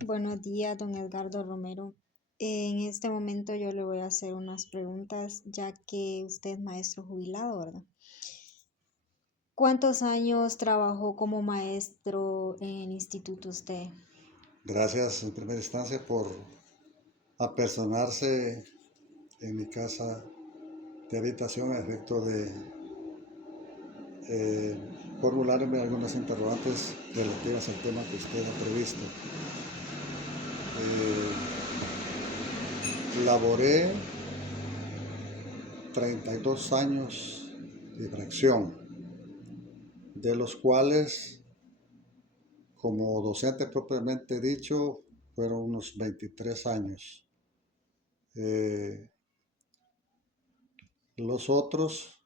Buenos días, don Edgardo Romero. En este momento yo le voy a hacer unas preguntas, ya que usted es maestro jubilado, ¿verdad? ¿Cuántos años trabajó como maestro en el instituto usted? Gracias en primera instancia por apersonarse en mi casa de habitación a efecto de eh, formularme algunas interrogantes relativas al tema que usted ha previsto. Laboré 32 años de fracción, de los cuales como docente propiamente dicho fueron unos 23 años. Eh, los otros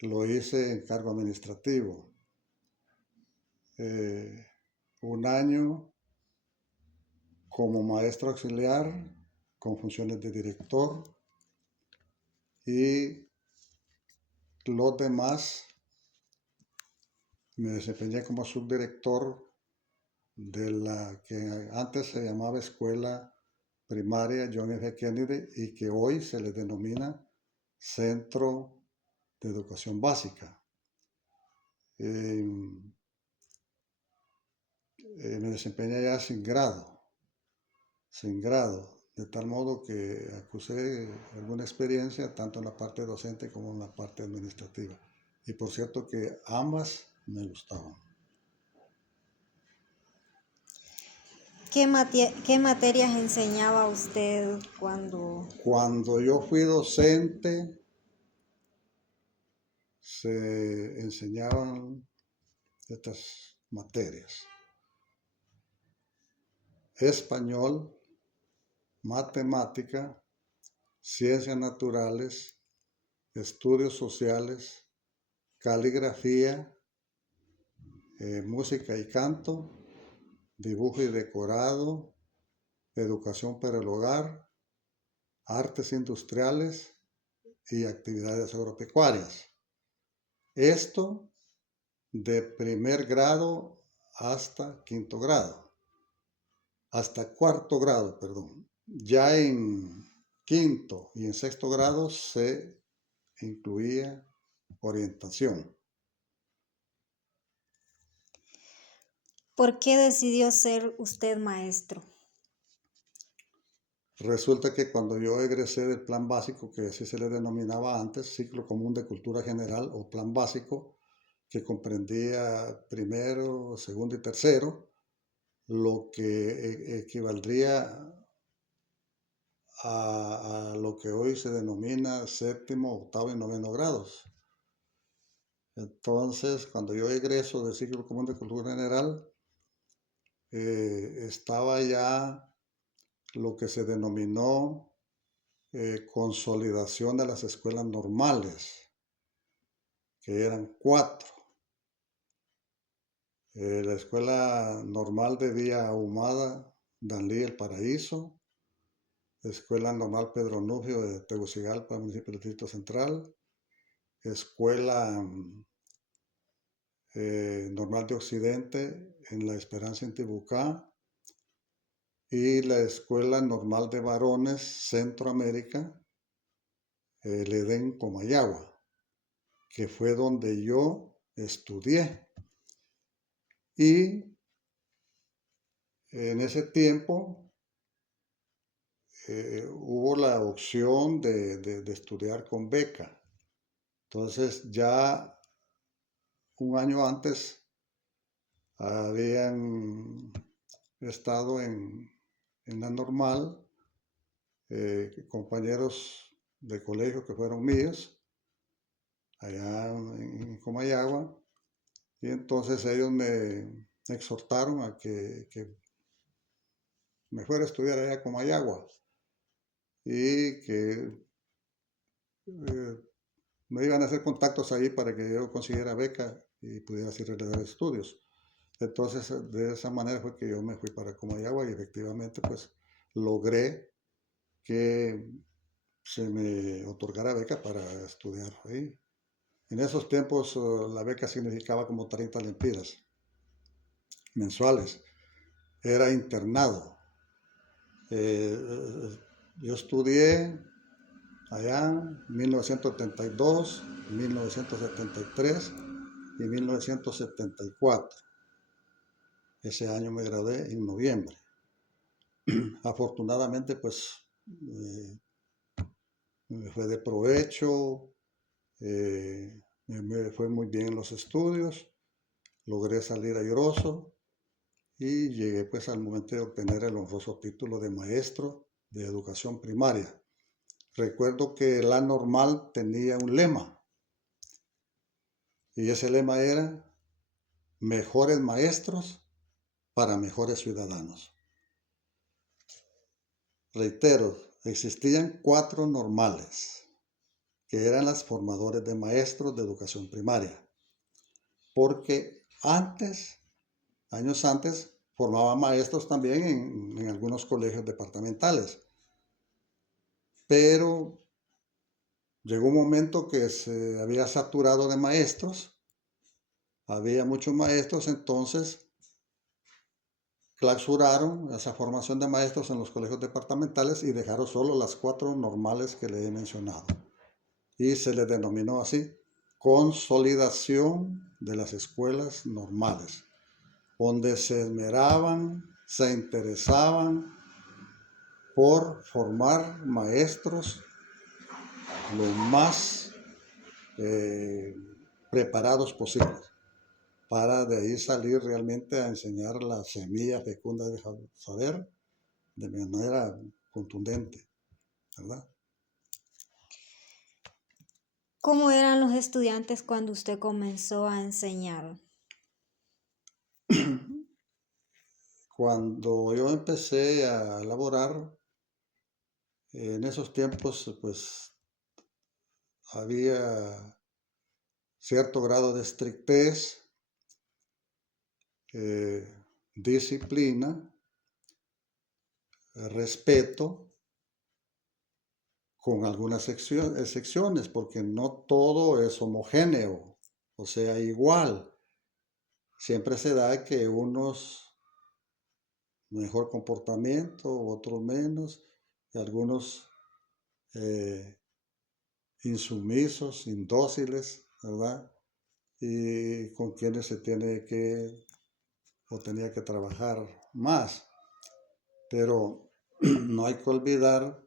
lo hice en cargo administrativo. eh, un año como maestro auxiliar con funciones de director y los demás me desempeñé como subdirector de la que antes se llamaba Escuela Primaria John F. Kennedy y que hoy se le denomina Centro de Educación Básica. Eh, me desempeñé ya sin grado, de tal modo que acusé alguna experiencia tanto en la parte docente como en la parte administrativa. Y por cierto que ambas me gustaban. ¿Qué materias enseñaba usted cuando... Cuando yo fui docente, se enseñaban estas materias: español, matemática, ciencias naturales, estudios sociales, caligrafía, música y canto, dibujo y decorado, educación para el hogar, artes industriales y actividades agropecuarias. Esto de primer grado hasta quinto grado, hasta cuarto grado, perdón. Ya en quinto y en sexto grado se incluía orientación. ¿Por qué decidió ser usted maestro? Resulta que cuando yo egresé del plan básico, que así se le denominaba antes, ciclo común de cultura general o plan básico, que comprendía primero, segundo y tercero, lo que equivaldría a lo que hoy se denomina séptimo, octavo y noveno grados. Entonces, cuando yo egreso del ciclo común de cultura general, estaba ya lo que se denominó consolidación de las escuelas normales, que eran 4. La escuela normal de Villa Ahumada, Danlí, El Paraíso, Escuela Normal Pedro Nufio de Tegucigalpa, municipio del Distrito Central, Escuela Normal de Occidente en La Esperanza en Tibucá y la Escuela Normal de Varones Centroamérica, el Edén Comayagua, que fue donde yo estudié. Y en ese tiempo hubo la opción de estudiar con beca. Entonces ya un año antes habían estado en la normal compañeros de colegio que fueron míos allá en Comayagua, y entonces ellos me exhortaron a que me fuera a estudiar allá a Comayagua y que me iban a hacer contactos ahí para que yo consiguiera beca y pudiera así realizar estudios. Entonces, de esa manera fue que yo me fui para Comayagua y efectivamente pues logré que se me otorgara beca para estudiar ahí. En esos tiempos la beca significaba como 30 lempiras mensuales. era internado. Yo estudié allá en 1972, 1973 y 1974. Ese año me gradué en noviembre. Afortunadamente, pues me fue de provecho, me fue muy bien en los estudios, logré salir airoso y llegué pues al momento de obtener el honroso título de maestro de educación primaria. Recuerdo que la normal tenía un lema y ese lema era mejores maestros para mejores ciudadanos. Reitero, existían 4 normales, que eran las formadores de maestros de educación primaria, porque años antes, formaban maestros también en algunos colegios departamentales, pero llegó un momento que se había saturado de maestros, había muchos maestros, entonces clausuraron esa formación de maestros en los colegios departamentales y dejaron solo las 4 normales que le he mencionado. Y se les denominó así, consolidación de las escuelas normales, donde se esmeraban, se interesaban por formar maestros lo más preparados posibles, para de ahí salir realmente a enseñar la semilla fecunda de saber de manera contundente, ¿verdad? ¿Cómo eran los estudiantes cuando usted comenzó a enseñar? Cuando yo empecé a laborar, en esos tiempos, pues había cierto grado de estrictez, disciplina, respeto, con algunas excepciones, porque no todo es homogéneo, o sea, igual. Siempre se da que unos mejor comportamiento, otros menos, y algunos insumisos, indóciles, ¿verdad? Y con quienes se tiene que o tenía que trabajar más. Pero no hay que olvidar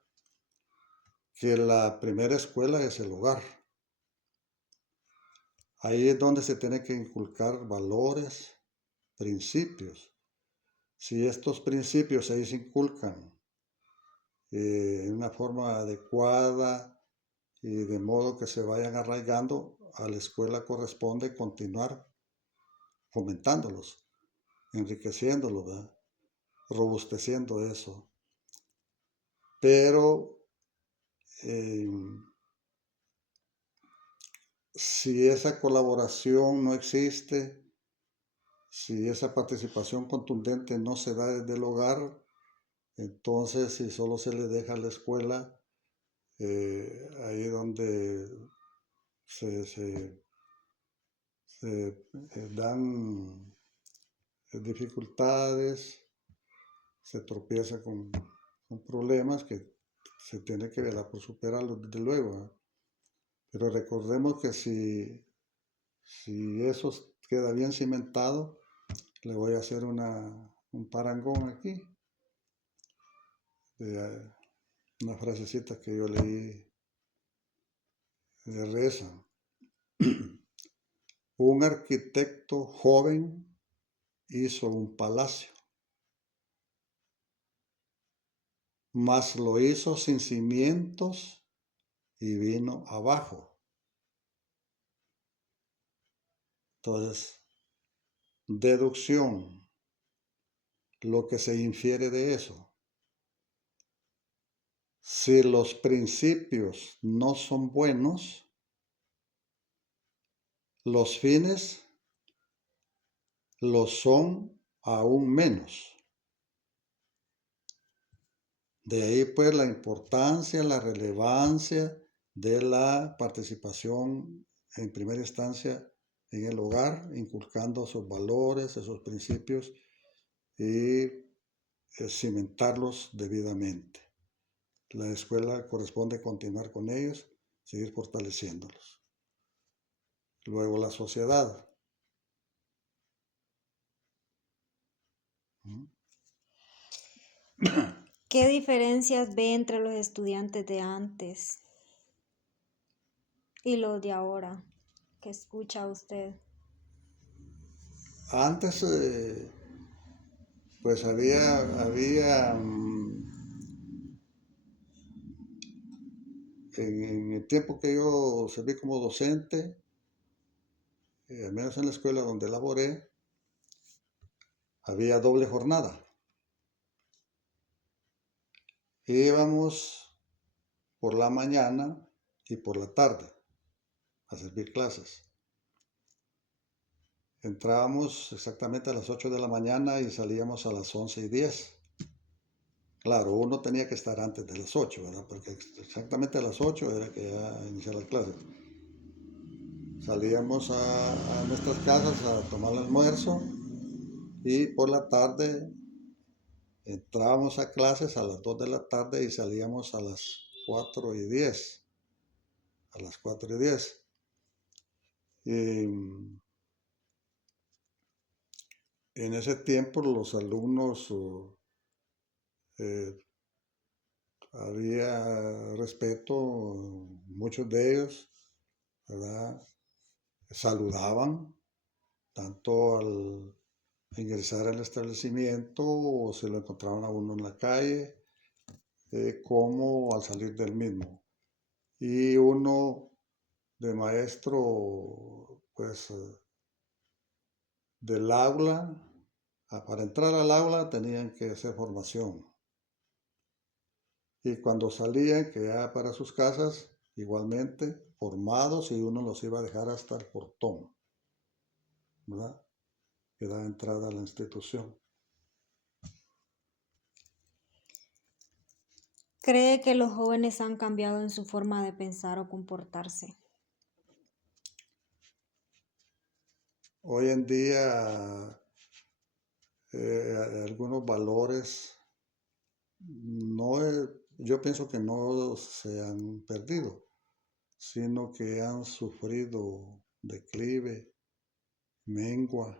que la primera escuela es el hogar. Ahí es donde se tiene que inculcar valores, principios. Si estos principios ahí se inculcan en una forma adecuada y de modo que se vayan arraigando, a la escuela corresponde continuar fomentándolos, enriqueciéndolos, ¿verdad? Robusteciendo eso. Pero eh, si esa colaboración no existe, si esa participación contundente no se da desde el hogar, entonces si solo se le deja a la escuela, ahí donde se dan dificultades, se tropieza con problemas que se tiene que velar por superarlos, desde luego, ¿eh? Pero recordemos que si eso queda bien cimentado, le voy a hacer un parangón aquí, de una frasecita que yo leí de Reza. Un arquitecto joven hizo un palacio, mas lo hizo sin cimientos y vino abajo. Entonces, deducción, lo que se infiere de eso. Si los principios no son buenos, los fines lo son aún menos. De ahí pues la importancia, la relevancia de la participación en primera instancia en el hogar, inculcando esos valores, esos principios y cimentarlos debidamente. La escuela corresponde continuar con ellos, seguir fortaleciéndolos. Luego la sociedad. ¿Qué diferencias ve entre los estudiantes de antes y los de ahora? ¿Qué escucha usted? Antes, pues había en el tiempo que yo serví como docente, al menos en la escuela donde laboré, había doble jornada. Íbamos por la mañana y por la tarde a servir clases. Entrábamos exactamente a las 8 de la mañana y salíamos a las 11:10. Claro, uno tenía que estar antes de las 8, ¿verdad? Porque exactamente a las 8 era que ya iniciaba las clases. Salíamos a nuestras casas a tomar el almuerzo y por la tarde entrábamos a clases a las 2 de la tarde y salíamos a las 4:10. A las 4:10. Y en ese tiempo los alumnos eh, había respeto, muchos de ellos, ¿verdad? Saludaban tanto al ingresar al establecimiento o se lo encontraban a uno en la calle, como al salir del mismo. Y uno de maestro, pues del aula, para entrar al aula tenían que hacer formación. Y cuando salían, que ya para sus casas, igualmente formados y uno los iba a dejar hasta el portón, ¿verdad? Que da entrada a la institución. ¿Cree que los jóvenes han cambiado en su forma de pensar o comportarse? Hoy en día, algunos valores, yo pienso que no se han perdido, sino que han sufrido declive, mengua,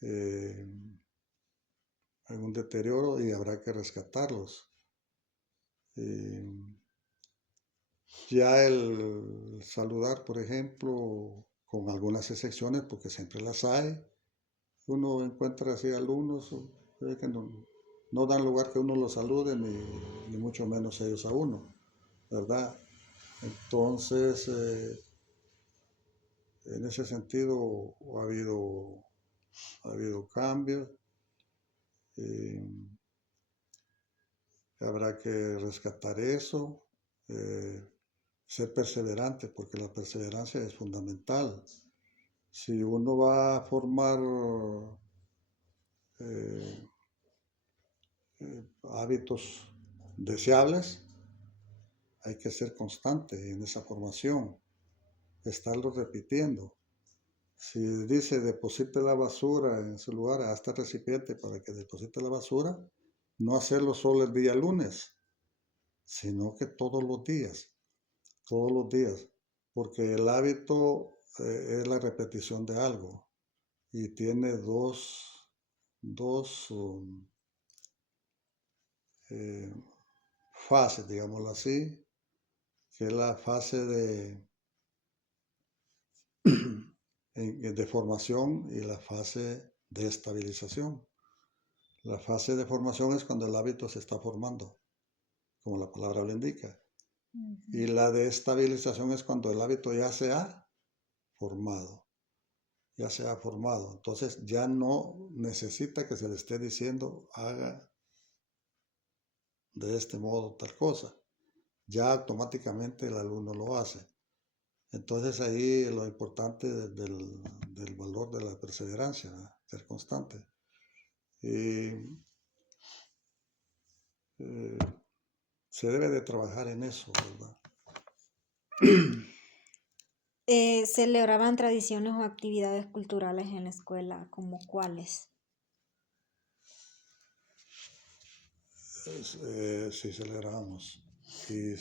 eh, algún deterioro y habrá que rescatarlos. Ya el saludar, por ejemplo, con algunas excepciones, porque siempre las hay, uno encuentra así alumnos que no dan lugar que uno los salude, ni mucho menos ellos a uno, ¿verdad? Entonces, en ese sentido ha habido cambios. Habrá que rescatar eso, ser perseverante, porque la perseverancia es fundamental. Si uno va a formar eh, hábitos deseables, hay que ser constante en esa formación, estarlo repitiendo. Si dice deposite la basura en su lugar, hasta el recipiente para que deposite la basura, no hacerlo solo el día lunes, sino que todos los días, porque el hábito es la repetición de algo y tiene dos fases, digámoslo así, que es la fase de formación y la fase de estabilización. La fase de formación es cuando el hábito se está formando, como la palabra lo indica. Y la de estabilización es cuando el hábito ya se ha formado. Ya se ha formado. Entonces ya no necesita que se le esté diciendo haga de este modo tal cosa. Ya automáticamente el alumno lo hace. Entonces ahí lo importante del valor de la perseverancia, ¿verdad? Ser constante. Y se debe de trabajar en eso, ¿verdad? ¿Celebraban tradiciones o actividades culturales en la escuela? ¿Como cuáles? Sí celebramos y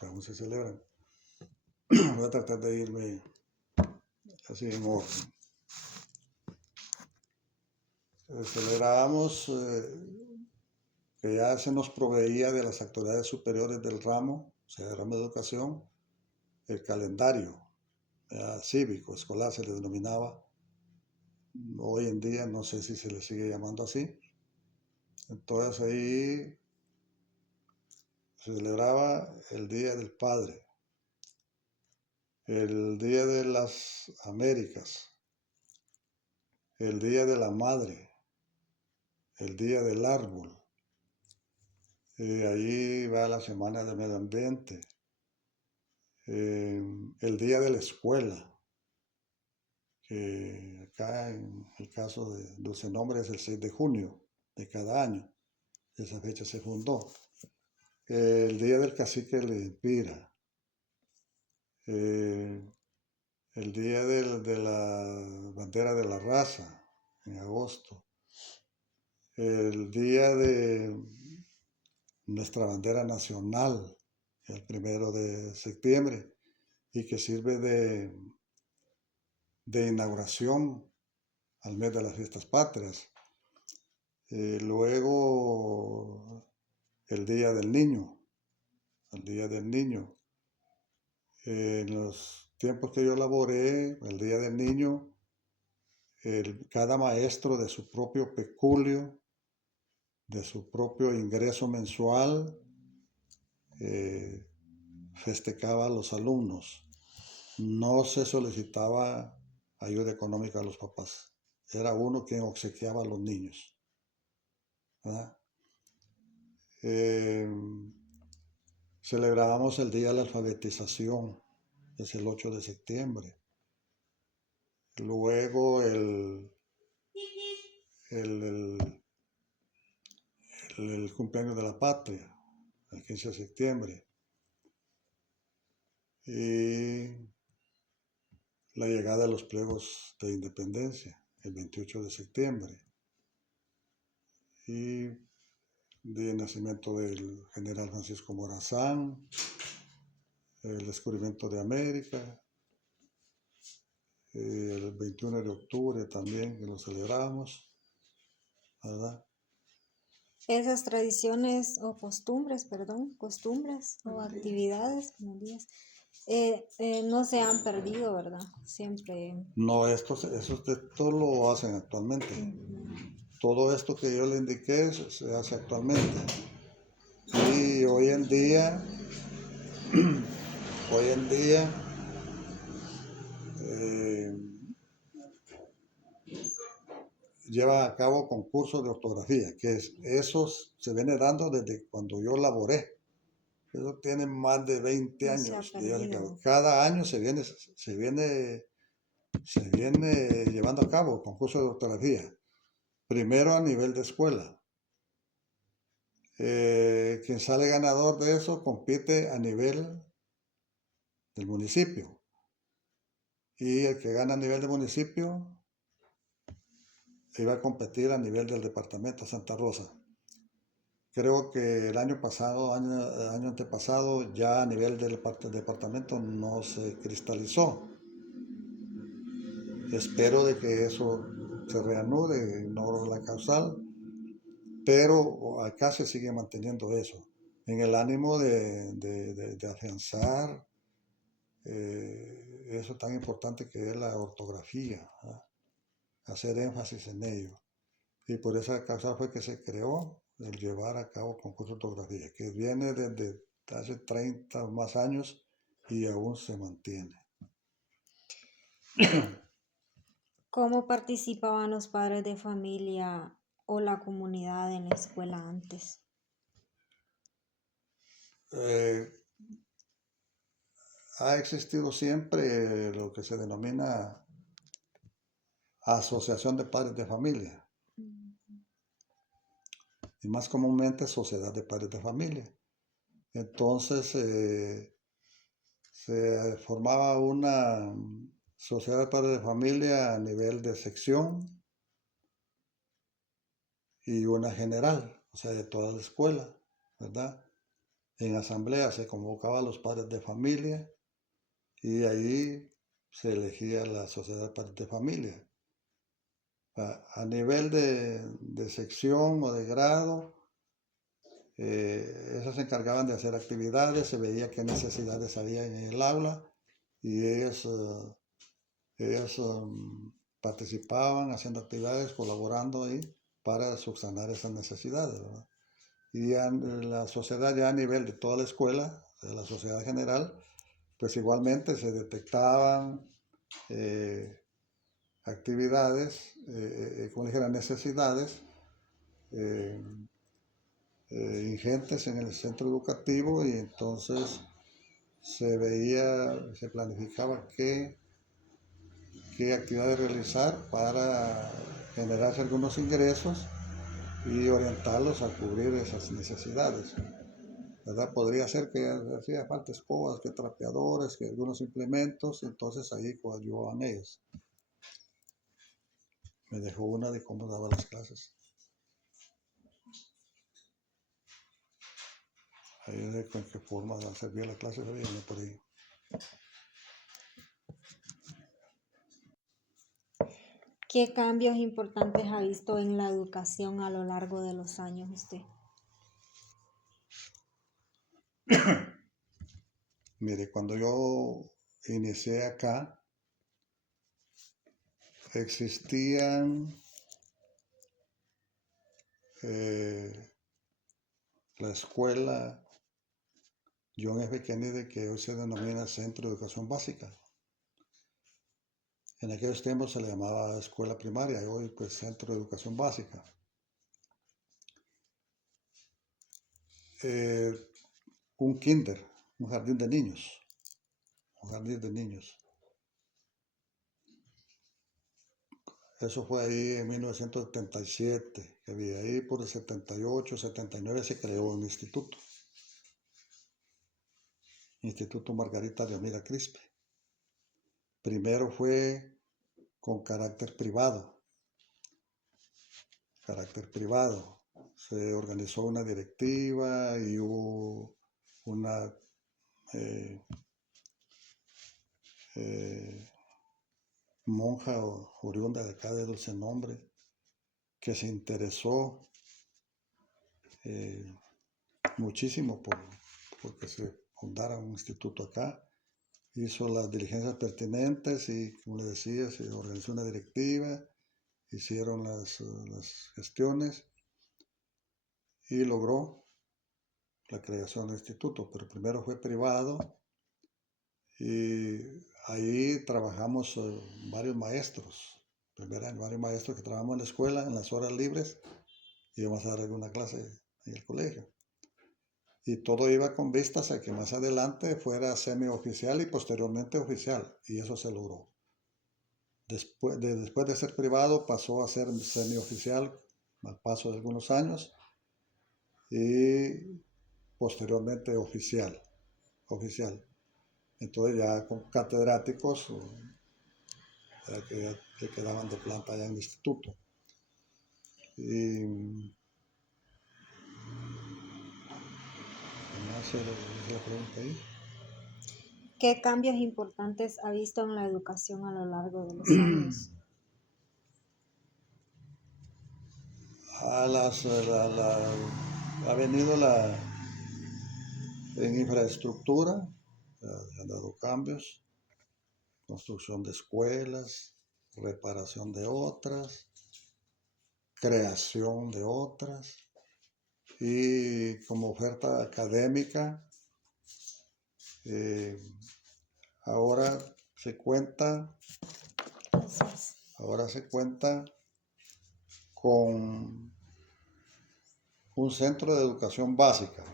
aún se celebran. Voy a tratar de irme así en orden. Celebrábamos que ya se nos proveía de las autoridades superiores del ramo, o sea, del ramo de educación, el calendario cívico, escolar se le denominaba. Hoy en día no sé si se le sigue llamando así. Entonces ahí se celebraba el Día del Padre, el Día de las Américas, el Día de la Madre, el Día del Árbol. Allí va la Semana del Medio Ambiente, el Día de la Escuela, que acá en el caso de Dulce Nombre es el 6 de junio de cada año. Esa fecha se fundó. El Día del Cacique Lempira, el Día de la Bandera de la Raza, en agosto, el Día de nuestra bandera nacional, el 1 de septiembre, y que sirve de inauguración al mes de las fiestas patrias. Luego el Día del Niño, en los tiempos que yo laboré, el Día del Niño, cada maestro de su propio peculio, de su propio ingreso mensual, festejaba a los alumnos. No se solicitaba ayuda económica a los papás. Era uno quien obsequiaba a los niños. Celebrábamos el Día de la Alfabetización, es el 8 de septiembre. Luego el cumpleaños de la patria, el 15 de septiembre. Y la llegada de los pliegos de independencia, el 28 de septiembre. Y el nacimiento del general Francisco Morazán, el descubrimiento de América, el 21 de octubre también, que lo celebramos, ¿verdad? Esas tradiciones o costumbres o actividades, como digas, no se han perdido, ¿verdad? Siempre. No, esto lo hacen actualmente. Todo esto que yo le indiqué se hace actualmente. Y hoy en día lleva a cabo concursos de ortografía, que eso se viene dando desde cuando yo laboré. Eso tiene más de 20 No se ha años. perdido. Cada año se viene llevando a cabo concursos de ortografía. Primero a nivel de escuela. Quien sale ganador de eso compite a nivel del municipio. Y el que gana a nivel de municipio iba a competir a nivel del departamento Santa Rosa. Creo que el año pasado, año antepasado, ya a nivel del departamento no se cristalizó. Espero de que eso se reanude, ignoro la causal, pero acá se sigue manteniendo eso, en el ánimo de afianzar eso tan importante que es la ortografía, ¿verdad? Hacer énfasis en ello. Y por esa causa fue que se creó el llevar a cabo concurso de ortografía, que viene desde hace 30 o más años y aún se mantiene. ¿Cómo participaban los padres de familia o la comunidad en la escuela antes? Ha existido siempre lo que se denomina asociación de padres de familia y más comúnmente sociedad de padres de familia. Entonces se formaba una sociedad de padres de familia a nivel de sección y una general, o sea, de toda la escuela, ¿verdad? En asamblea se convocaba a los padres de familia y ahí se elegía la sociedad de padres de familia. A nivel de sección o de grado, esas se encargaban de hacer actividades, se veía qué necesidades había en el aula y ellos participaban haciendo actividades, colaborando ahí para subsanar esas necesidades, ¿verdad? Y la sociedad ya a nivel de toda la escuela, de la sociedad general, pues igualmente se detectaban actividades, como dijera, necesidades ingentes en el centro educativo y entonces se veía, se planificaba qué actividades realizar para generarse algunos ingresos y orientarlos a cubrir esas necesidades, ¿verdad? Podría ser que hacía falta escobas, que trapeadores, que algunos implementos, entonces ahí coadyuvaban ellos. Me dejó una de cómo daba las clases. Ahí de con qué forma servía la clase, viene por ahí. ¿Qué cambios importantes ha visto en la educación a lo largo de los años usted? Mire, cuando yo inicié acá, existían la escuela John F. Kennedy, que hoy se denomina Centro de Educación Básica. En aquellos tiempos se le llamaba escuela primaria y hoy pues Centro de Educación Básica. Un kinder, un jardín de niños, un jardín de niños. Eso fue ahí en 1977, que había ahí por el 78, 79 se creó un instituto. Instituto Margarita de Amira Crispe. Primero fue con carácter privado. Se organizó una directiva y hubo una monja oriunda de acá de Dulce Nombre que se interesó muchísimo porque se fundara un instituto acá. Hizo las diligencias pertinentes y, como le decía, se organizó una directiva, hicieron las gestiones y logró la creación del instituto, pero primero fue privado y ahí trabajamos varios maestros, varios maestros que trabajamos en la escuela, en las horas libres, íbamos a dar alguna clase en el colegio. Y todo iba con vistas a que más adelante fuera semioficial y posteriormente oficial, y eso se logró. Después de ser privado pasó a ser semioficial al paso de algunos años y posteriormente oficial. Entonces ya con catedráticos que quedaban de planta allá en el instituto. Y ¿qué más se la pregunta ahí? ¿Qué cambios importantes ha visto en la educación a lo largo de los años? Ha venido en infraestructura, se han dado cambios, construcción de escuelas, reparación de otras, creación de otras, y como oferta académica, ahora se cuenta con un centro de educación básica,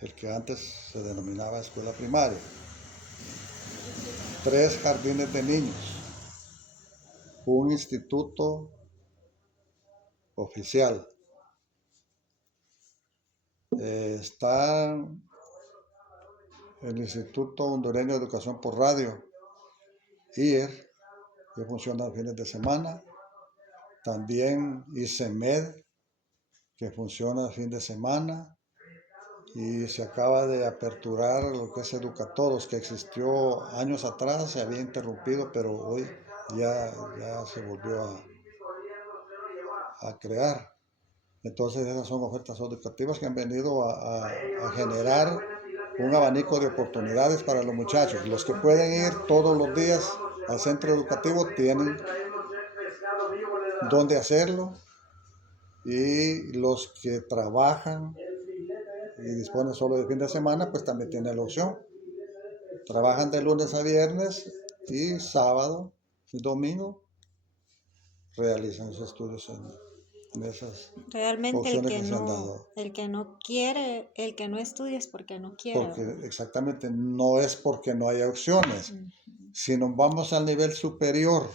el que antes se denominaba escuela primaria, 3 jardines de niños, un instituto oficial. Está el Instituto Hondureño de Educación por Radio, IER, que funciona los fines de semana. También ICEMED, que funciona fin de semana y se acaba de aperturar lo que es Educatodos, que existió años atrás, se había interrumpido, pero hoy ya se volvió a crear. Entonces esas son ofertas educativas que han venido a generar un abanico de oportunidades para los muchachos. Los que pueden ir todos los días al centro educativo tienen dónde hacerlo, y los que trabajan y disponen solo de fin de semana, pues también tienen la opción. Trabajan de lunes a viernes y sábado y domingo realizan sus estudios en esas Realmente opciones que se han dado. el que no quiere, el que no estudia es porque no quiere, Porque ¿verdad? exactamente no es porque no haya opciones. Ujú. Si nos vamos al nivel superior,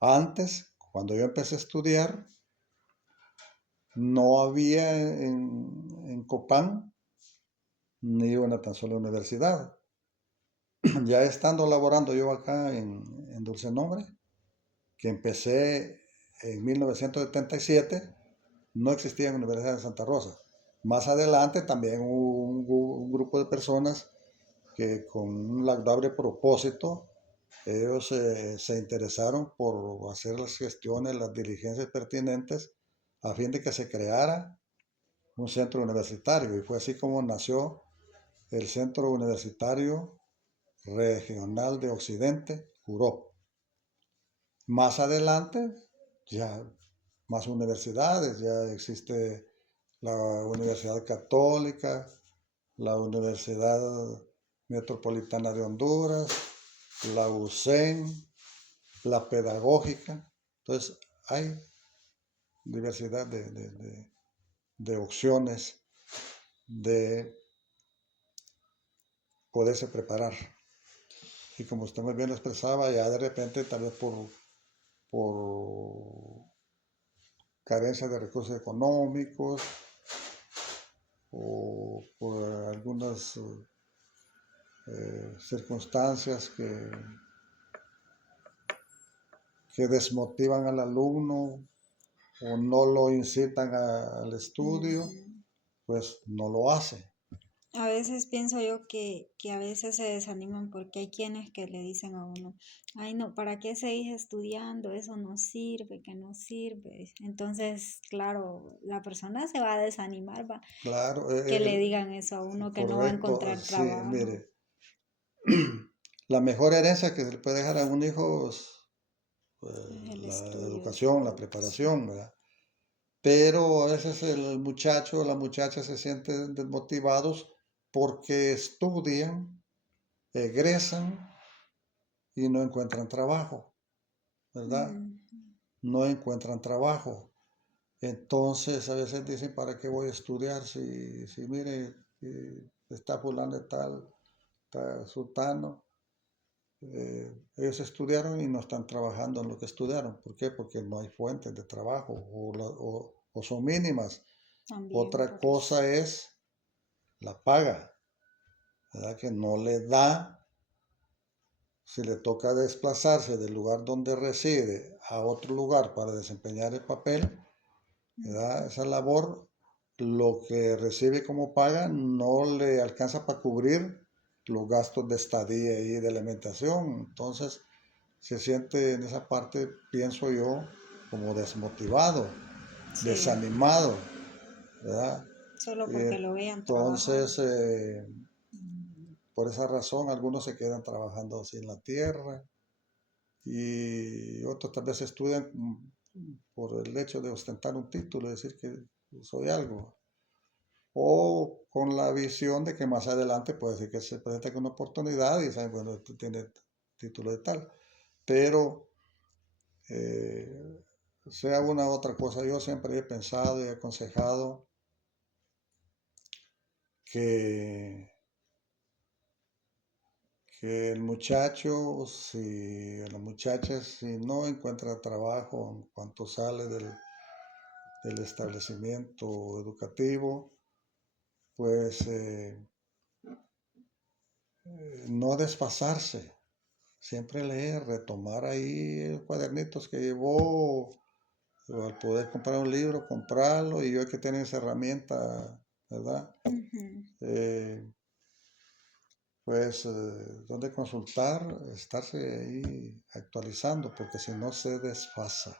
antes, cuando yo empecé a estudiar, no había en Copán ni una tan sola universidad. Ya estando laborando yo acá en Dulce Nombre, que empecé en 1977, no existía en la Universidad de Santa Rosa. Más adelante también hubo un grupo de personas que con un laudable propósito, ellos se interesaron por hacer las gestiones, las diligencias pertinentes a fin de que se creara un centro universitario. Y fue así como nació el Centro Universitario Regional de Occidente, UROP. Más adelante, ya más universidades, ya existe la Universidad Católica, la Universidad Metropolitana de Honduras, la UCEN, la Pedagógica. Entonces, hay diversidad de opciones de poderse preparar. Y como usted muy bien lo expresaba, ya de repente, tal vez por carencia de recursos económicos o por algunas circunstancias que desmotivan al alumno o no lo incitan al estudio, Ujú. pues no lo hace. A veces pienso yo que a veces se desaniman porque hay quienes que le dicen a uno, ay no, ¿para qué seguís estudiando? Eso no sirve, que no sirve. Entonces, claro, la persona se va a desanimar, va, Claro, que le digan eso a uno, que no va a correcto, encontrar sí, trabajo. mire, la mejor herencia que se le puede dejar a un hijo es El la estudio, educación, la sí. preparación, ¿verdad? Pero a veces el muchacho o la muchacha se sienten desmotivados porque estudian, egresan y no encuentran trabajo, ¿verdad? Ujú. No encuentran trabajo. Entonces a veces dicen, ¿para qué voy a estudiar si mire, está fulano de tal, está sultano? Ellos estudiaron y no están trabajando en lo que estudiaron. ¿Por qué? Porque no hay fuentes de trabajo o son mínimas. También Otra por eso. cosa es la paga, ¿verdad? Que no le da, si le toca desplazarse del lugar donde reside a otro lugar para desempeñar el papel, ¿verdad? Esa labor, lo que recibe como paga no le alcanza para cubrir los gastos de estadía y de alimentación. Entonces se siente en esa parte, pienso yo, como desmotivado, Sí, desanimado, ¿verdad? solo Y porque lo vean trabajar. entonces, por esa razón, algunos se quedan trabajando así en la tierra y otros tal vez estudian por el hecho de ostentar un título, decir que soy algo. O con la visión de que más adelante puede ser que se presente una oportunidad y saben, bueno, tú tienes título de tal. Pero sea una u otra cosa, yo siempre he pensado y aconsejado que el muchacho, si la muchacha, si no encuentra trabajo en cuanto sale del establecimiento educativo, pues no desfasarse, siempre leer, retomar ahí cuadernitos que llevó o al poder comprar un libro, comprarlo, y yo que tener esa herramienta, ¿verdad? Eh, pues donde consultar, estarse ahí actualizando, porque si no se desfasa,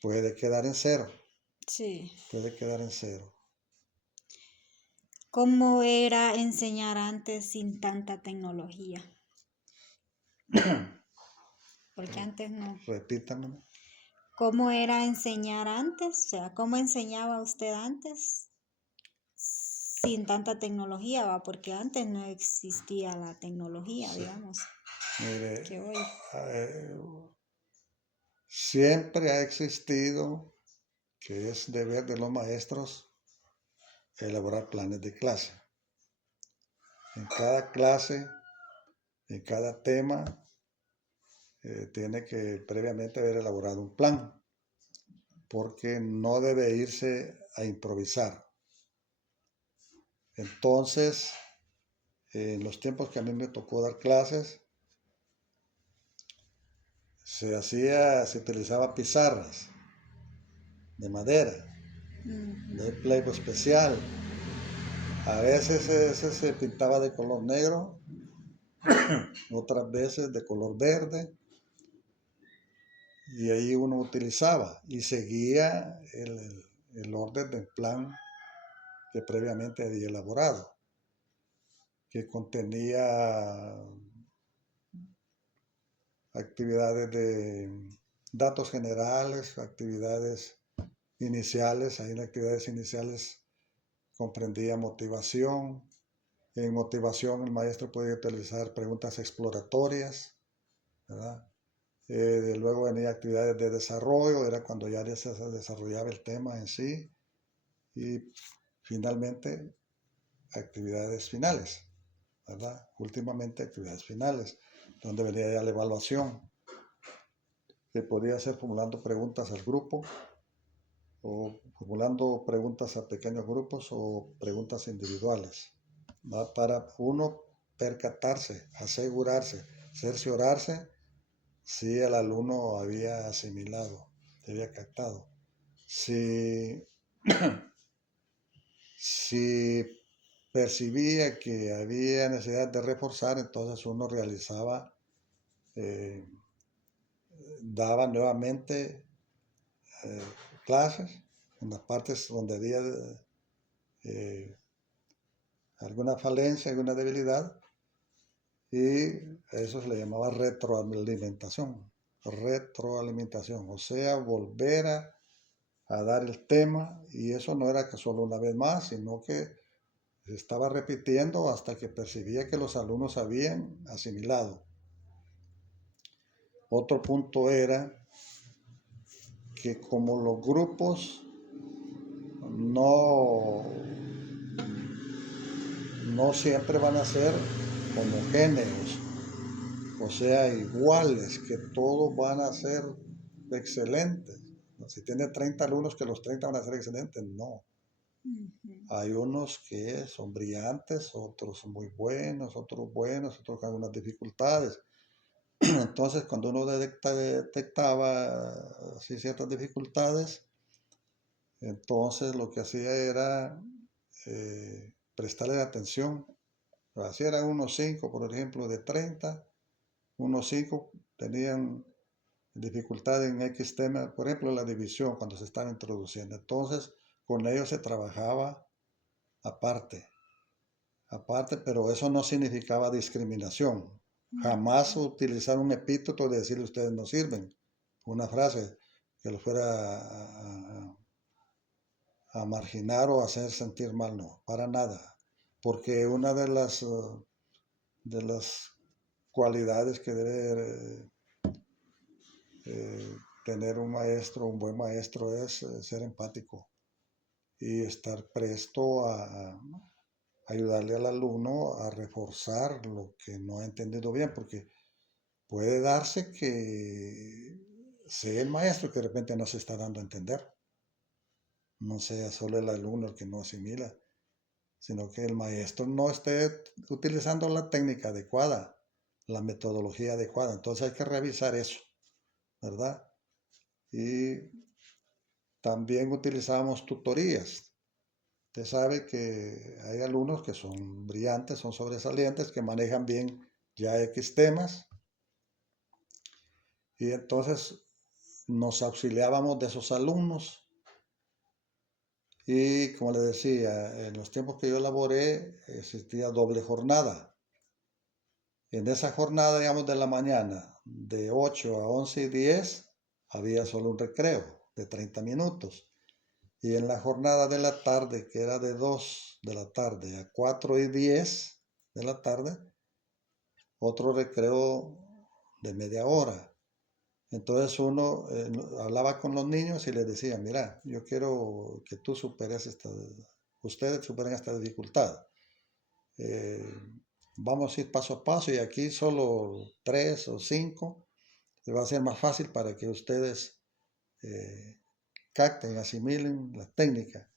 puede quedar en cero, Sí. puede quedar en cero. ¿Cómo era enseñar antes sin tanta tecnología? Porque antes no. Repítanme. ¿Cómo era enseñar antes? O sea, ¿cómo enseñaba usted antes sin tanta tecnología? ¿Va? Porque antes no existía la tecnología, Sí. digamos, Mire, que hoy. siempre ha existido, que es deber de los maestros, elaborar planes de clase. En cada clase, en cada tema, tiene que previamente haber elaborado un plan, porque no debe irse a improvisar. Entonces, en los tiempos que a mí me tocó dar clases, se utilizaba pizarras de madera, de pleipo especial. A veces ese se pintaba de color negro, otras veces de color verde, y ahí uno utilizaba y seguía el orden del plan que previamente había elaborado, que contenía actividades de datos generales, actividades iniciales. Ahí en actividades iniciales comprendía motivación. En motivación el maestro podía utilizar preguntas exploratorias, ¿verdad? Luego venía actividades de desarrollo, era cuando ya se desarrollaba el tema en sí. Y finalmente actividades finales, ¿verdad? Últimamente actividades finales, donde venía ya la evaluación, que podía ser formulando preguntas al grupo, o formulando preguntas a pequeños grupos o preguntas individuales, ¿va? Para uno percatarse, asegurarse, cerciorarse si el alumno había asimilado, había captado. Si, si percibía que había necesidad de reforzar, entonces uno realizaba, eh, daba nuevamente eh, clases en las partes donde había alguna falencia, alguna debilidad, y eso se le llamaba retroalimentación. Retroalimentación, o sea, volver a dar el tema, y eso no era que solo una vez más, sino que se estaba repitiendo hasta que percibía que los alumnos habían asimilado. Otro punto era que como los grupos no, no siempre van a ser homogéneos, o sea, iguales, que todos van a ser excelentes. Si tiene 30 alumnos, que los 30 van a ser excelentes, no. Hay unos que son brillantes, otros son muy buenos, otros con algunas dificultades. Entonces, cuando uno detectaba así ciertas dificultades, entonces lo que hacía era prestarle atención. Así eran unos 5, por ejemplo, de 30, unos 5 tenían dificultad en X tema, por ejemplo, la división cuando se estaba introduciendo. Entonces, con ellos se trabajaba aparte, pero eso no significaba discriminación. Jamás utilizar un epíteto de decirle ustedes no sirven, una frase que lo fuera a marginar o hacer sentir mal, no, para nada. Porque una de las cualidades que debe tener un maestro, un buen maestro, es ser empático y estar presto a ayudarle al alumno a reforzar lo que no ha entendido bien, porque puede darse que sea el maestro que de repente no se está dando a entender, no sea solo el alumno el que no asimila, sino que el maestro no esté utilizando la técnica adecuada, la metodología adecuada. Entonces hay que revisar eso, ¿verdad? y también utilizábamos tutorías. Usted sabe que hay alumnos que son brillantes, son sobresalientes, que manejan bien ya X temas, y entonces nos auxiliábamos de esos alumnos. Y como les decía, en los tiempos que yo laboré existía doble jornada. En esa jornada, digamos, de la mañana, de 8 a 11:10, había solo un recreo de 30 minutos. Y en la jornada de la tarde, que era de 2 de la tarde a 4:10 de la tarde, otro recreo de media hora. Entonces uno hablaba con los niños y les decía, mira, yo quiero que tú superes ustedes superen esta dificultad. Eh, Vamos a ir paso a paso y aquí solo 3 o 5 va a ser más fácil para que ustedes capten, asimilen la técnica.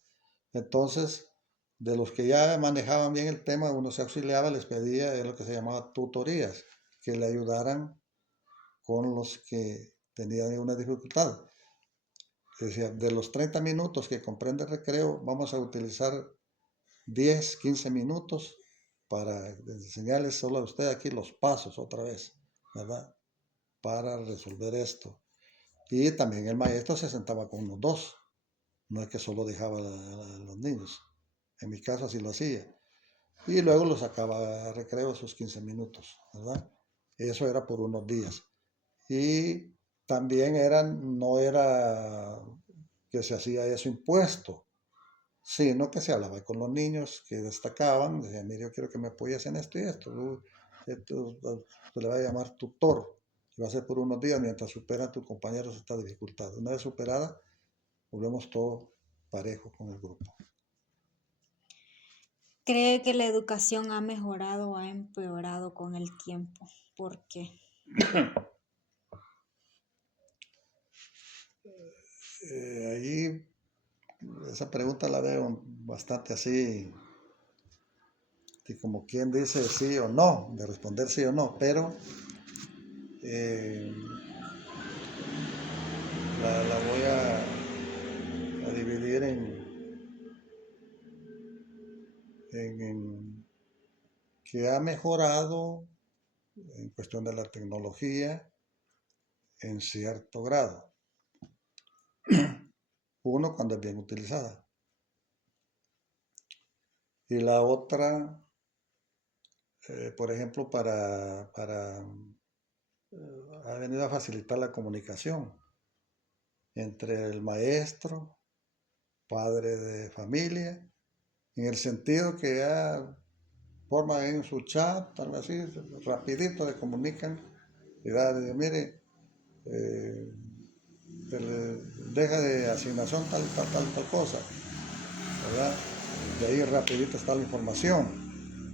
Entonces, de los que ya manejaban bien el tema, uno se auxiliaba, les pedía lo que se llamaba tutorías, que le ayudaran con los que tenían una dificultad. Decía, de los 30 minutos que comprende el recreo, vamos a utilizar 10, 15 minutos para enseñarles solo a usted aquí los pasos otra vez, ¿verdad? Para resolver esto. Y también el maestro se sentaba con los dos, no es que solo dejaba a los niños. En mi caso así lo hacía. Y luego lo sacaba a recreo sus 15 minutos, ¿verdad? Eso era por unos días. Y también no era que se hacía eso impuesto, sino que se hablaba con los niños que destacaban, decían, mire, yo quiero que me apoyes en esto y esto. Esto se le va a llamar tutor, y va a ser por unos días mientras superan tus compañeros esta dificultad. Una vez superada, volvemos todos parejos con el grupo. ¿Cree que la educación ha mejorado o ha empeorado con el tiempo? ¿Por qué? Ahí esa pregunta la veo bastante así, y como quien dice sí o no, de responder sí o no, pero eh, la voy a dividir en que ha mejorado en cuestión de la tecnología en cierto grado. Uno, cuando es bien utilizada. Y la otra, por ejemplo, ha venido a facilitar la comunicación entre el maestro, padre de familia, en el sentido que ya forman en su chat, algo así, rapidito le comunican y mire, eh, deja de asignación tal cosa, ¿verdad? De ahí rapidito está la información.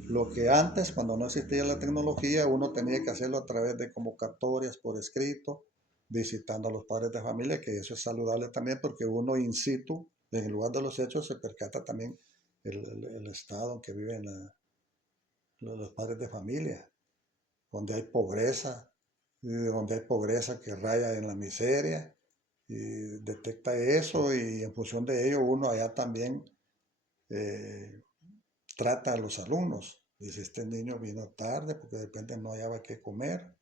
Lo que antes, cuando no existía la tecnología, uno tenía que hacerlo a través de convocatorias por escrito, visitando a los padres de familia, que eso es saludable también porque uno in situ, en el lugar de los hechos, se percata también el estado en que viven los padres de familia, donde hay pobreza, que raya en la miseria, y detecta eso y en función de ello uno allá también trata a los alumnos. Dice, este niño vino tarde porque de repente no hallaba qué comer,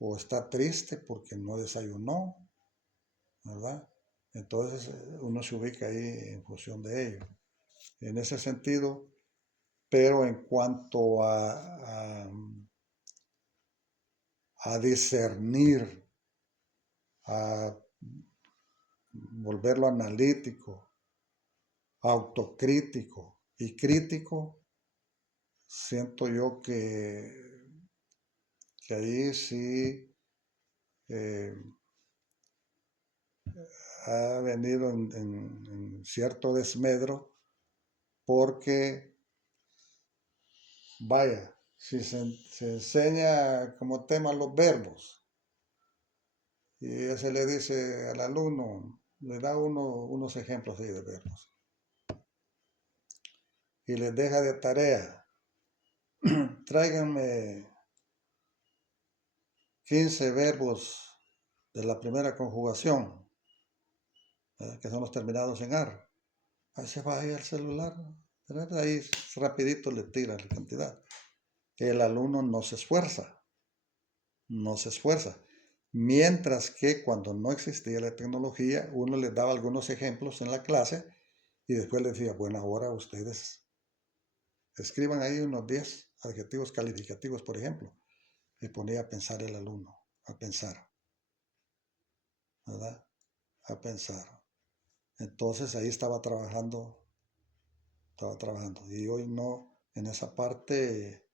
o está triste porque no desayunó, ¿verdad? Entonces uno se ubica ahí en función de ello. En ese sentido, pero en cuanto a discernir, a volverlo analítico, autocrítico y crítico, siento yo que ahí sí ha venido en cierto desmedro, porque, vaya, si se enseña como tema los verbos, y ese le dice al alumno, le da unos ejemplos así de verbos, y les deja de tarea, tráiganme 15 verbos de la primera conjugación, ¿verdad? Que son los terminados en ar. Ahí se va ahí el celular, ¿verdad? Ahí rapidito le tira la cantidad. El alumno no se esfuerza, no se esfuerza. Mientras que cuando no existía la tecnología, uno les daba algunos ejemplos en la clase y después les decía, bueno, ahora ustedes escriban ahí unos 10 adjetivos calificativos, por ejemplo. Y ponía a pensar el alumno, a pensar, ¿verdad? A pensar. Entonces ahí estaba trabajando. Y hoy no, en esa parte,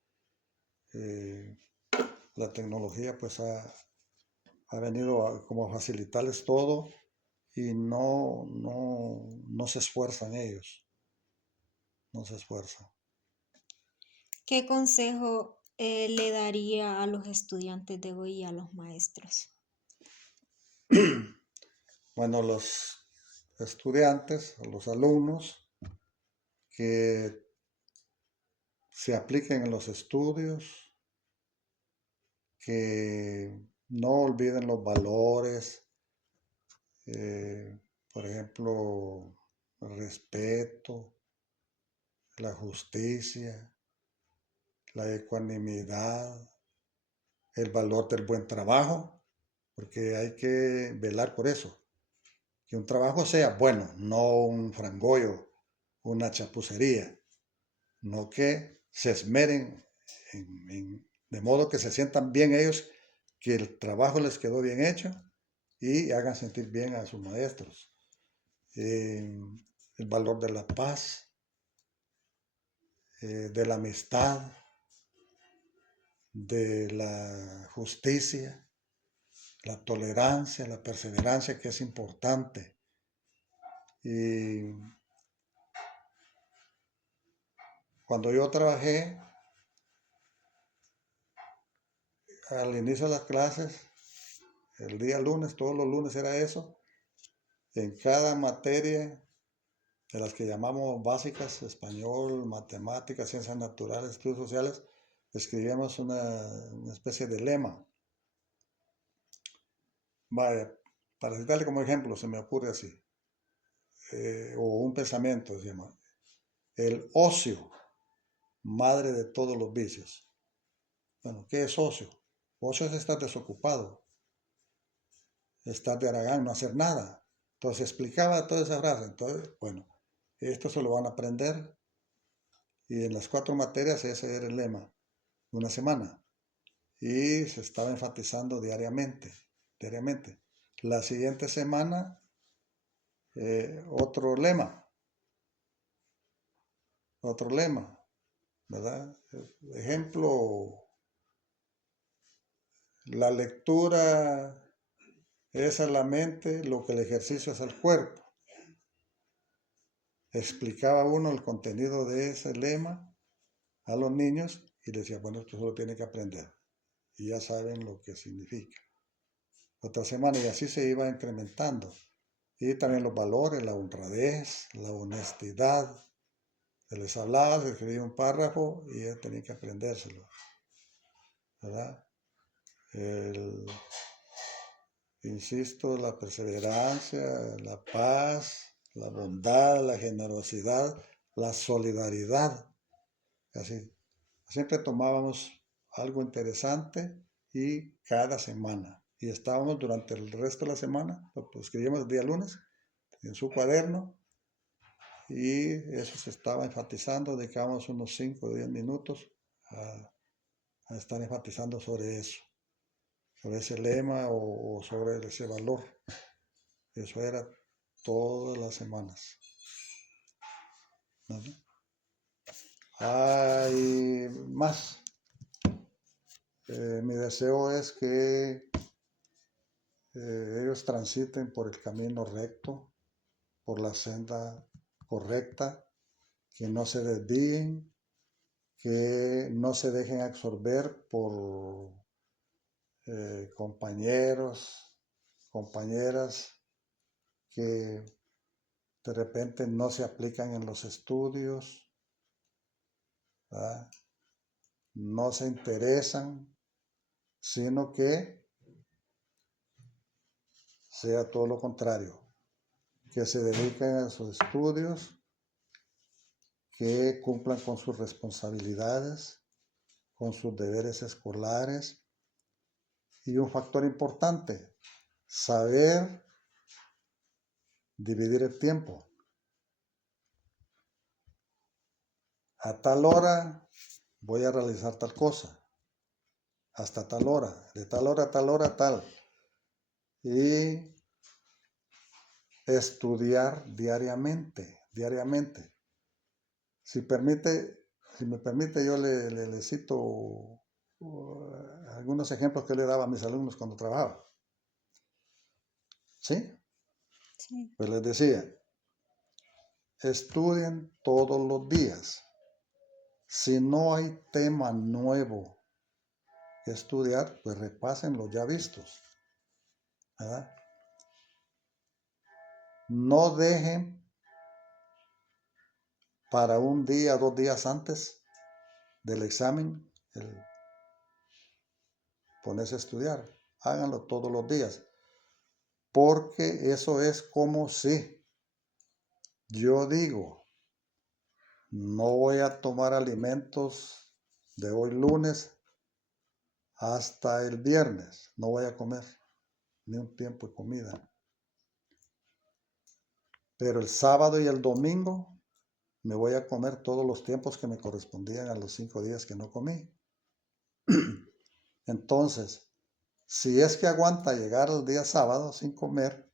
eh, la tecnología pues ha venido como a facilitarles todo y no se esfuerzan ellos, no se esfuerzan. ¿Qué consejo le daría a los estudiantes de hoy y a los maestros? Bueno, los estudiantes, los alumnos que se apliquen en los estudios, que no olviden los valores, por ejemplo, el respeto, la justicia, la ecuanimidad, el valor del buen trabajo, porque hay que velar por eso, que un trabajo sea bueno, no un frangollo, una chapucería, no que se esmeren de modo que se sientan bien ellos, que el trabajo les quedó bien hecho y hagan sentir bien a sus maestros. El valor de la paz, de la amistad, de la justicia, la tolerancia, la perseverancia, que es importante. Y cuando yo trabajé, al inicio de las clases, el día lunes, todos los lunes era eso, en cada materia de las que llamamos básicas, español, matemáticas, ciencias naturales, estudios sociales, escribíamos una especie de lema. Vaya, para citarle como ejemplo, se me ocurre así, o un pensamiento, se llama, el ocio, madre de todos los vicios. Bueno, ¿qué es ocio? Ocio es estar desocupado, estar de haragán, no hacer nada. Entonces explicaba toda esa frase. Entonces, bueno, esto se lo van a aprender y en las 4 materias ese era el lema, una semana. Y se estaba enfatizando diariamente, diariamente. La siguiente semana, otro lema, ¿verdad? Ejemplo, la lectura es a la mente lo que el ejercicio es al cuerpo. Explicaba uno el contenido de ese lema a los niños y les decía, bueno, esto solo tiene que aprender. Y ya saben lo que significa. Otra semana y así se iba incrementando. Y también los valores, la honradez, la honestidad. Se les hablaba, se escribía un párrafo y ellos tenían que aprendérselo, ¿verdad? Insisto, la perseverancia, la paz, la bondad, la generosidad, la solidaridad. Así, siempre tomábamos algo interesante y cada semana. Y estábamos durante el resto de la semana, lo escribíamos el día lunes en su cuaderno y eso se estaba enfatizando, dedicábamos unos 5 o 10 minutos a estar enfatizando sobre eso, sobre ese lema o sobre ese valor. Eso era todas las semanas, ¿no? Hay más. Mi deseo es que ellos transiten por el camino recto, por la senda correcta, que no se desvíen, que no se dejen absorber por compañeros, compañeras que de repente no se aplican en los estudios, ¿verdad? No se interesan, sino que sea todo lo contrario, que se dediquen a sus estudios, que cumplan con sus responsabilidades, con sus deberes escolares y un factor importante, saber dividir el tiempo. A tal hora voy a realizar tal cosa, hasta tal hora, de tal hora a tal hora tal. Y estudiar diariamente. Si me permite, yo le cito algunos ejemplos que le daba a mis alumnos cuando trabajaba. ¿Sí? Sí. Pues les decía, estudien todos los días. Si no hay tema nuevo que estudiar, pues repasen los ya vistos. ¿Verdad? No dejen para un día, 2 días antes del examen ponerse a estudiar. Háganlo todos los días. Porque eso es como si yo digo, no voy a tomar alimentos de hoy lunes hasta el viernes. No voy a comer ni un tiempo de comida. Pero el sábado y el domingo me voy a comer todos los tiempos que me correspondían a los 5 días que no comí. Entonces, si es que aguanta llegar el día sábado sin comer,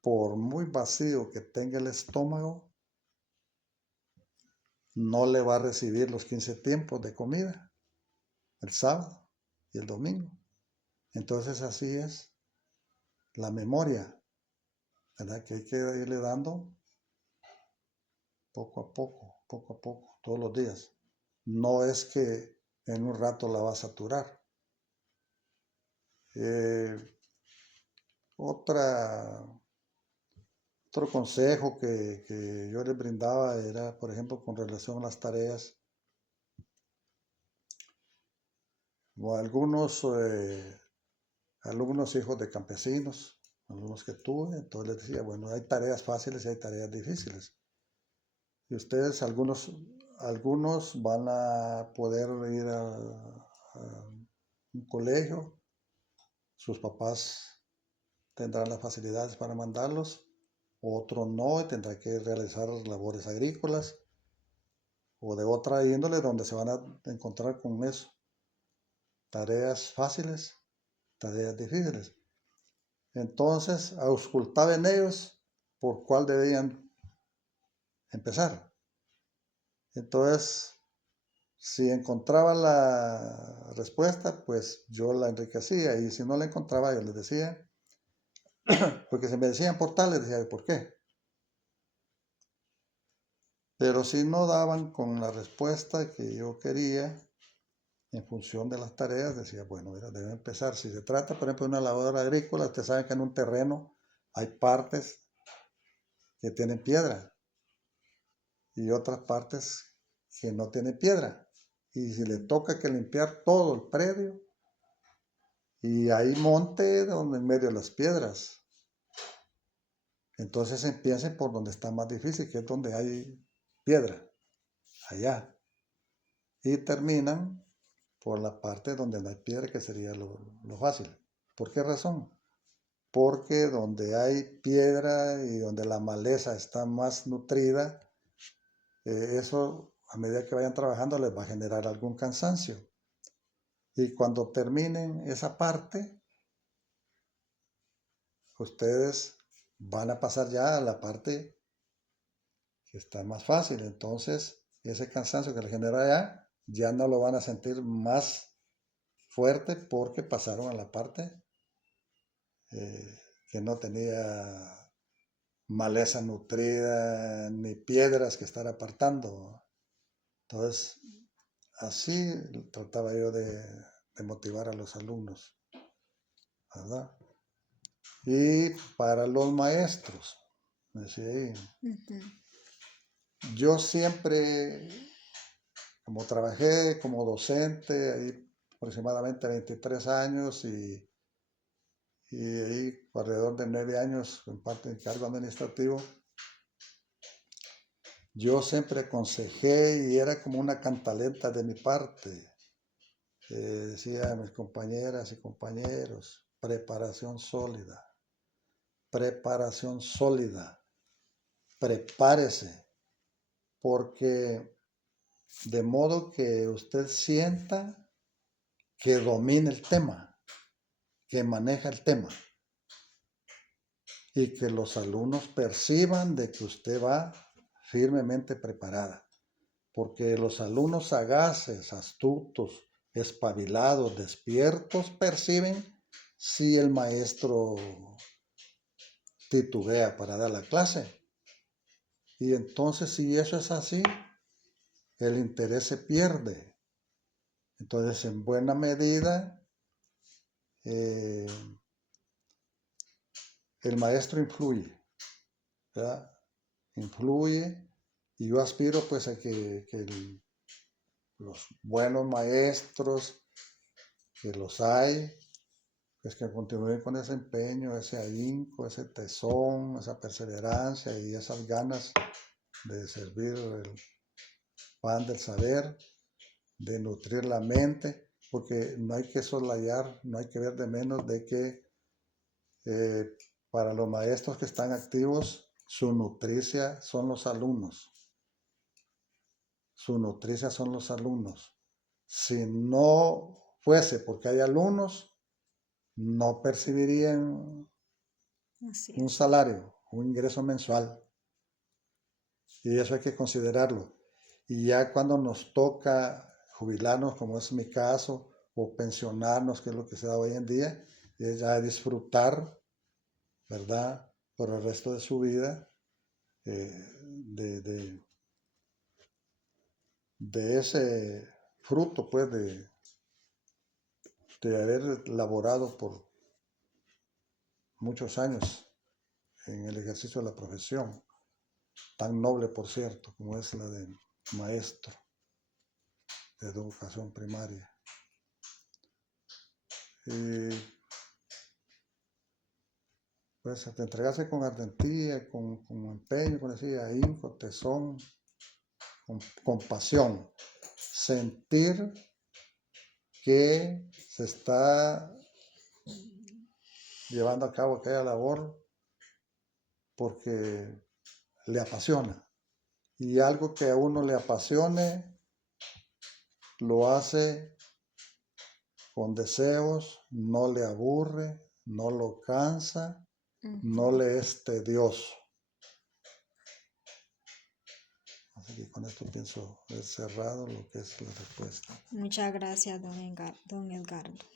por muy vacío que tenga el estómago, no le va a recibir los 15 tiempos de comida el sábado y el domingo. Entonces así es la memoria, ¿verdad? Que hay que irle dando poco a poco, todos los días. No es que en un rato la va a saturar. Otro consejo que yo les brindaba era, por ejemplo, con relación a las tareas. O algunos alumnos hijos de campesinos, algunos que tuve, entonces les decía, bueno, hay tareas fáciles y hay tareas difíciles. Y ustedes, algunos van a poder ir a un colegio, sus papás tendrán las facilidades para mandarlos, otros no, y tendrán que realizar labores agrícolas o de otra índole donde se van a encontrar con eso. Tareas fáciles, tareas difíciles. Entonces, auscultaba en ellos por cuál debían empezar. Entonces, si encontraba la respuesta, pues yo la enriquecía, y si no la encontraba, yo les decía, porque si me decían por tal, les decía, ¿por qué? Pero si no daban con la respuesta que yo quería, en función de las tareas, decía, bueno, mira, debe empezar. Si se trata, por ejemplo, de una labor agrícola, ustedes saben que en un terreno hay partes que tienen piedra y otras partes que no tienen piedra. Y si le toca que limpiar todo el predio, y hay monte donde en medio de las piedras, entonces empiecen por donde está más difícil, que es donde hay piedra, allá. Y terminan por la parte donde no hay piedra, que sería lo fácil. ¿Por qué razón? Porque donde hay piedra y donde la maleza está más nutrida, eso a medida que vayan trabajando les va a generar algún cansancio. Y cuando terminen esa parte, ustedes van a pasar ya a la parte que está más fácil. Entonces, ese cansancio que les genera allá, ya no lo van a sentir más fuerte porque pasaron a la parte que no tenía maleza nutrida ni piedras que estar apartando. Entonces, así trataba yo de motivar a los alumnos, ¿verdad? Y para los maestros, me decía ahí, yo siempre, como trabajé como docente, ahí aproximadamente 23 años, y y ahí alrededor de 9 años en parte de cargo administrativo, yo siempre aconsejé y era como una cantaleta de mi parte. Decía a mis compañeras y compañeros, preparación sólida, prepárese, porque de modo que usted sienta que domina el tema, que maneja el tema y que los alumnos perciban de que usted va firmemente preparada. Porque los alumnos sagaces, astutos, espabilados, despiertos, perciben si el maestro titubea para dar la clase. Y entonces, si eso es así, el interés se pierde. Entonces, en buena medida, el maestro influye, ¿verdad? Influye, y yo aspiro pues a que los buenos maestros, que los hay, pues que continúen con ese empeño, ese ahínco, ese tesón, esa perseverancia y esas ganas de servir el pan del saber, de nutrir la mente, porque no hay que soslayar, no hay que ver de menos de que para los maestros que están activos, su nutricia son los alumnos. Su nutricia son los alumnos. Si no fuese porque hay alumnos, no percibirían un salario, un ingreso mensual. Y eso hay que considerarlo. Y ya cuando nos toca jubilarnos, como es mi caso, o pensionarnos, que es lo que se da hoy en día, es ya disfrutar, ¿verdad?, por el resto de su vida de ese fruto, pues, de haber laborado por muchos años en el ejercicio de la profesión, tan noble, por cierto, como es la de maestro de educación primaria. Y pues te entregarse con ardentía, con empeño, con ahínco, tesón, con pasión. Sentir que se está llevando a cabo aquella labor porque le apasiona. Y algo que a uno le apasione, lo hace con deseos, no le aburre, no lo cansa, no le es tedioso. Así que con esto pienso haber cerrado lo que es la respuesta. Muchas gracias, don Edgardo.